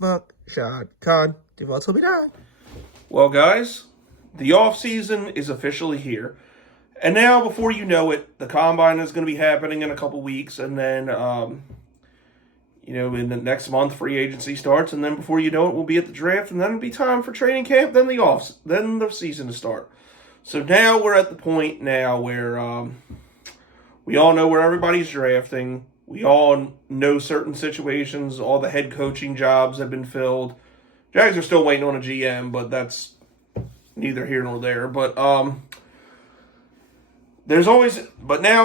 Fuck Sean Con. Die Worte wieder. Well, guys, the off season is officially here. And now, before you know it, the combine is going to be happening in a couple weeks, and then, in the next month, free agency starts, and then before you know it, we'll be at the draft, and then it'll be time for training camp, then the season to start. So now we're at the point now where we all know where everybody's drafting. We all know certain situations. All the head coaching jobs have been filled. Jags are still waiting on a GM, but that's neither here nor there. But now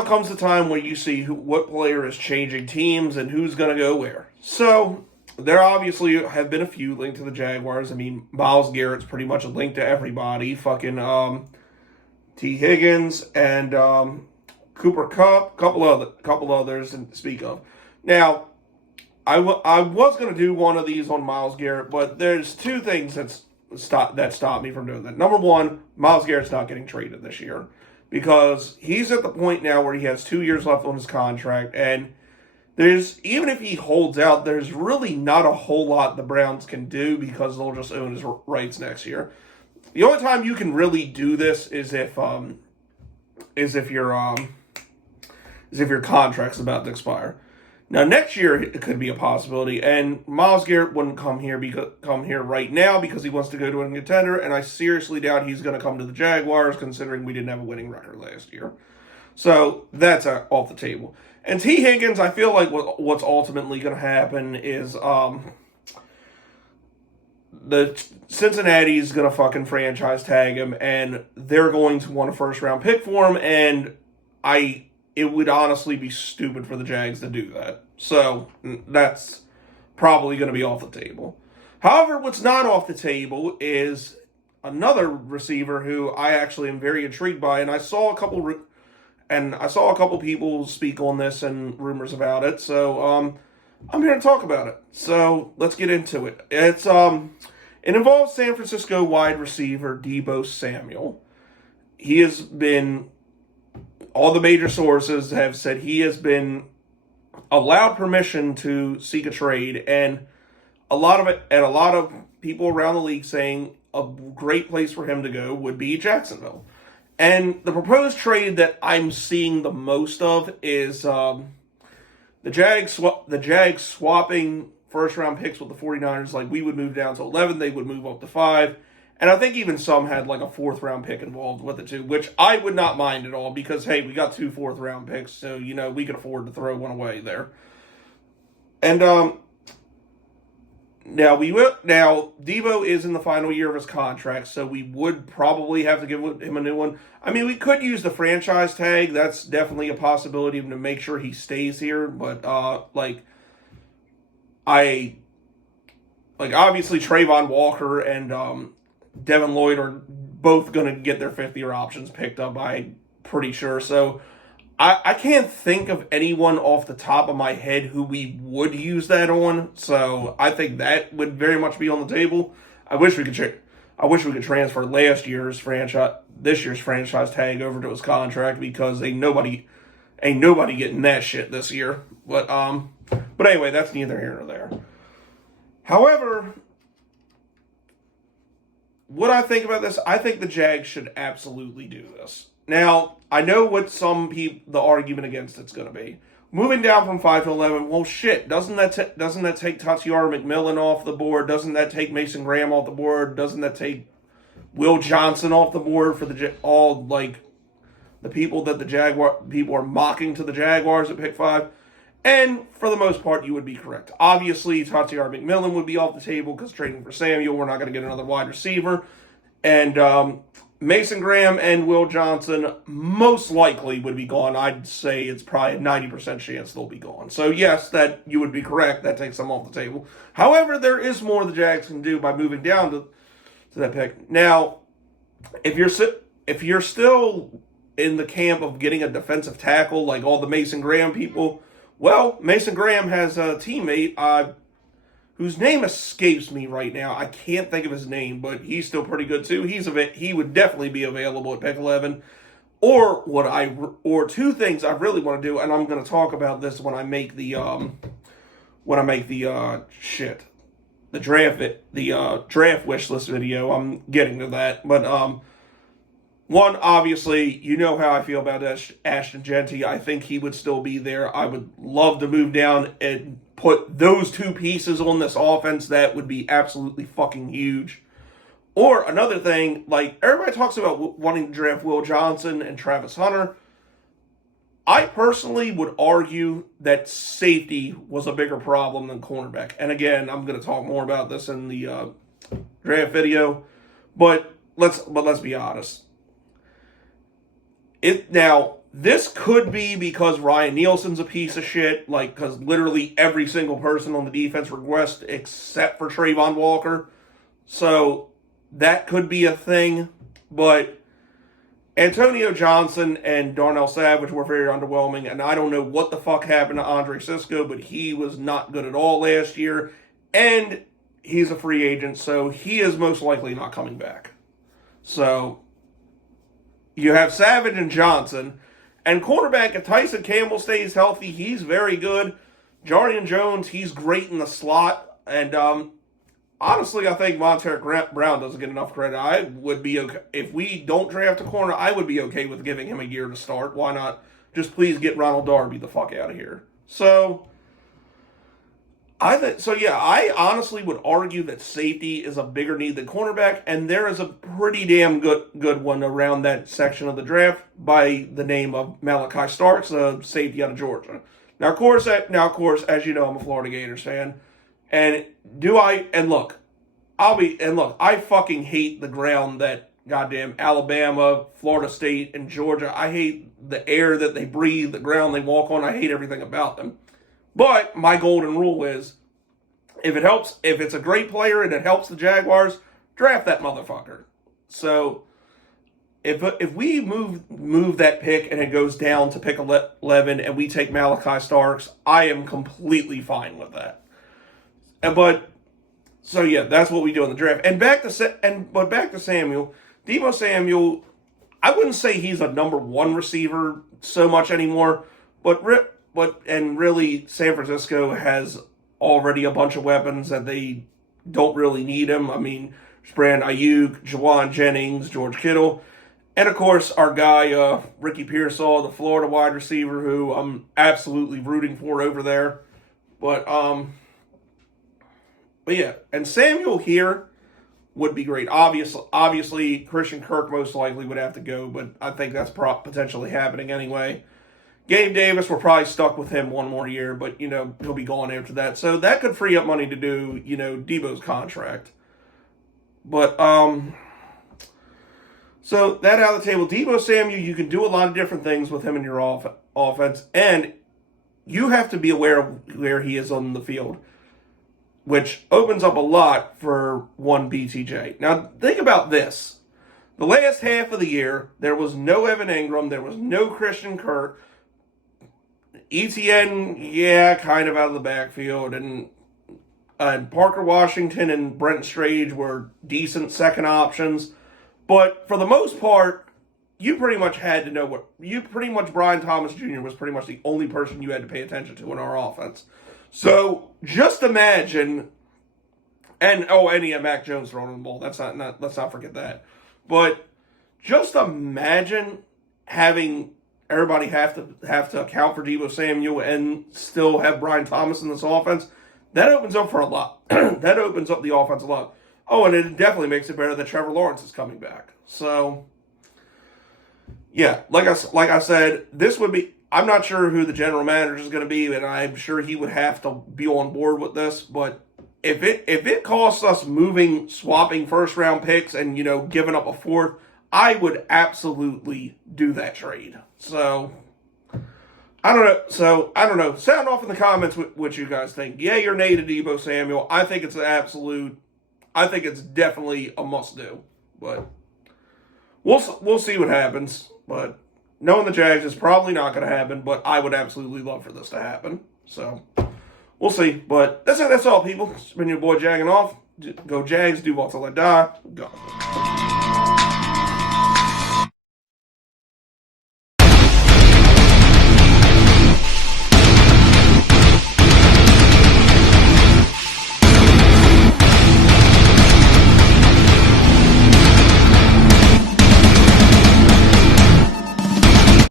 comes the time where you see what player is changing teams and who's going to go where. So there obviously have been a few linked to the Jaguars. I mean, Myles Garrett's pretty much a link to everybody. Fucking T. Higgins and Cooper Kupp, couple others to speak of. Now, I was going to do one of these on Myles Garrett, but there's two things that stopped me from doing that. Number one, Myles Garrett's not getting traded this year because he's at the point now where he has 2 years left on his contract, and even if he holds out, there's really not a whole lot the Browns can do because they'll just own his rights next year. The only time you can really do this is if your contract's about to expire. Now, next year it could be a possibility, and Myles Garrett wouldn't come here right now because he wants to go to a contender, and I seriously doubt he's going to come to the Jaguars, considering we didn't have a winning record last year. So that's off the table. And T. Higgins, I feel like what's ultimately going to happen is the Cincinnati's going to fucking franchise tag him, and they're going to want a first-round pick for him, and it would honestly be stupid for the Jags to do that. So that's probably going to be off the table. However, what's not off the table is another receiver who I actually am very intrigued by, and I saw a couple people speak on this and rumors about it. So I'm here to talk about it. So let's get into it. It involves San Francisco wide receiver Deebo Samuel. He has been. All the major sources have said he has been allowed permission to seek a trade, and a lot of people around the league saying a great place for him to go would be Jacksonville. And the proposed trade that I'm seeing the most of is the Jags swapping first round picks with the 49ers. Like, we would move down to 11, they would move up to 5. And I think even some had like a 4th round pick involved with it too, which I would not mind at all because, hey, we got 2 4th round picks, so, we could afford to throw one away there. And now Deebo is in the final year of his contract, so we would probably have to give him a new one. I mean, we could use the franchise tag. That's definitely a possibility to make sure he stays here, but obviously Trayvon Walker and Devin Lloyd are both going to get their 5th-year options picked up, I'm pretty sure. So I can't think of anyone off the top of my head who we would use that on. So I think that would very much be on the table. I wish we could transfer this year's franchise tag over to his contract because ain't nobody getting that shit this year. But anyway, that's neither here nor there. However, what I think about this, I think the Jags should absolutely do this. Now, I know what the argument against it's going to be. Moving down from 5 to 11, well, shit, doesn't that take Tatyara McMillan off the board? Doesn't that take Mason Graham off the board? Doesn't that take Will Johnson off the board for the people that people are mocking to the Jaguars at pick 5? And for the most part, you would be correct. Obviously, Tatyara McMillan would be off the table because trading for Samuel, we're not going to get another wide receiver. And Mason Graham and Will Johnson most likely would be gone. I'd say it's probably a 90% chance they'll be gone. So yes, that you would be correct. That takes them off the table. However, there is more the Jags can do by moving down to that pick. Now, if you're still in the camp of getting a defensive tackle like all the Mason Graham people, well, Mason Graham has a teammate whose name escapes me right now. I can't think of his name, but he's still pretty good too. He would definitely be available at pick 11. or two things I really want to do, and I'm going to talk about this when I make the draft wish list video. I'm getting to that, but one, obviously, you know how I feel about Ashton Genty. I think he would still be there. I would love to move down and put those two pieces on this offense. That would be absolutely fucking huge. Or another thing, like everybody talks about wanting to draft Will Johnson and Travis Hunter. I personally would argue that safety was a bigger problem than cornerback. And again, I'm going to talk more about this in the draft video. But let's be honest. This could be because Ryan Nielsen's a piece of shit, because literally every single person on the defense requests except for Trayvon Walker. So that could be a thing, but Antonio Johnson and Darnell Savage were very underwhelming, and I don't know what the fuck happened to Andre Sisco, but he was not good at all last year, and he's a free agent, so he is most likely not coming back. So you have Savage and Johnson, and cornerback, if Tyson Campbell stays healthy, he's very good. Jardian Jones, he's great in the slot, and honestly, I think Monteric Brown doesn't get enough credit. I would be okay. If we don't draft a corner, I would be okay with giving him a year to start. Why not? Just please get Ronald Darby the fuck out of here. So, I honestly would argue that safety is a bigger need than cornerback, and there is a pretty damn good one around that section of the draft by the name of Malachi Starks, a safety out of Georgia. Now, of course, as you know, I'm a Florida Gators fan. I fucking hate the ground that goddamn Alabama, Florida State, and Georgia. I hate the air that they breathe, the ground they walk on. I hate everything about them. But my golden rule is, if it's a great player and it helps the Jaguars, draft that motherfucker. So, if we move that pick and it goes down to pick 11 and we take Malachi Starks, I am completely fine with that. So yeah, that's what we do in the draft. And back to Samuel, Deebo Samuel. I wouldn't say he's a number one receiver so much anymore, but really San Francisco has already a bunch of weapons that they don't really need him. I mean, Brandon Ayuk, Jawan Jennings, George Kittle, and of course our guy Ricky Pearsall, the Florida wide receiver, who I'm absolutely rooting for over there. But yeah, and Samuel here would be great. Obviously, Christian Kirk most likely would have to go, but I think that's potentially happening anyway. Gabe Davis, we're probably stuck with him one more year, but, he'll be gone after that. So that could free up money to do, Deebo's contract. But, so that out of the table. Deebo Samuel, you can do a lot of different things with him in your offense, and you have to be aware of where he is on the field, which opens up a lot for one BTJ. Now, think about this. The last half of the year, there was no Evan Ingram, there was no Christian Kirk. ETN, kind of out of the backfield, and Parker Washington and Brent Strange were decent second options. But for the most part, you pretty much had to know Brian Thomas Jr. was pretty much the only person you had to pay attention to in our offense. So just imagine, and Mac Jones throwing the ball. Let's not forget that. But just imagine having everybody have to account for Deebo Samuel and still have Brian Thomas in this offense. That opens up for a lot. That opens up the offense a lot. Oh, and it definitely makes it better that Trevor Lawrence is coming back. So, yeah, like I said, this would be. I'm not sure who the general manager is going to be, and I'm sure he would have to be on board with this. But if it costs us swapping first round picks and giving up a fourth, I would absolutely do that trade. So I don't know. Sound off in the comments what you guys think. Yeah, you're nay to Deebo Samuel. I think it's definitely a must do. But we'll see what happens. But knowing the Jags is probably not going to happen, but I would absolutely love for this to happen. So, we'll see. But that's all, people. It's been your boy Jagging Off. Go Jags, do till I die. Go.